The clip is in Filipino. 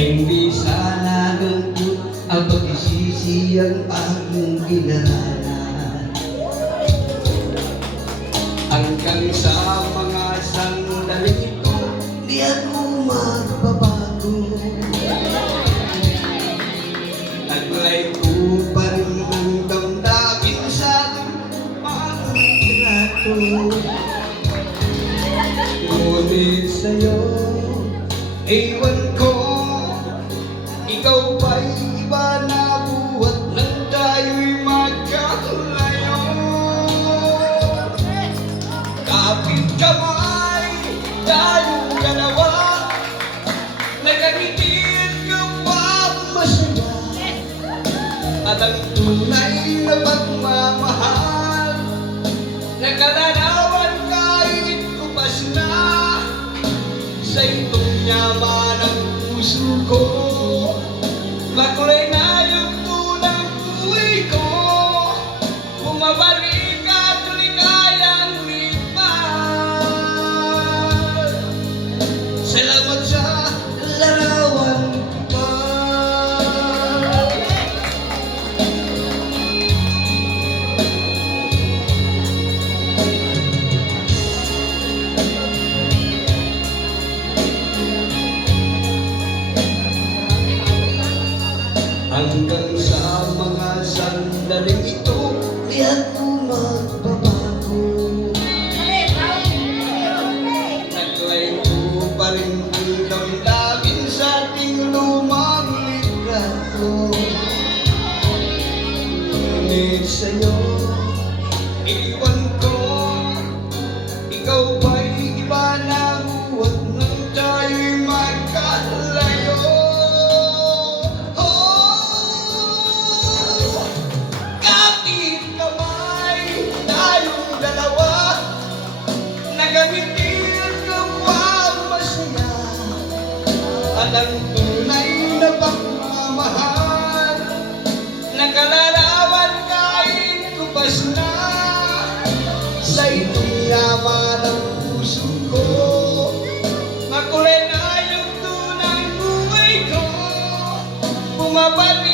Hindi sana ganito ang pagsisisi ang aking kinalanan. Hanggang sa mga sandaling ito, di ako magbabago. Taglay ko pa rin ang damdamin sa mga pirato. Ngunit sa'yo, ewan ko, ikaw ba'y iba na buhat nang tayo'y magkalayo? Kapit kamay, tayong dalawa, nagkakitiit ka pa masaya. At ang tunay na pagmamahal, nakalarawan kahit kupas na sa itong yaman ng puso ko. Makulay na yung tunang buhay ko, bumabalik at ligayang lipan. Salamat sa larawan ko. Hanggang sa mga sandaling ito, di ako magbabago. Naglay ko pa rin ang damdamin sa ating lumang litrato. Ngunit sa'yo, iwan ko, ikaw ba'y iba na buhat nang tayo'y magkalayo? Nagamitin kapag masaya, at ang tunay na pagmamahal, nakalarawan kahit kupas na sa itong yaman ng puso ko. Makulay na yung tunang buhay ko, bumabalik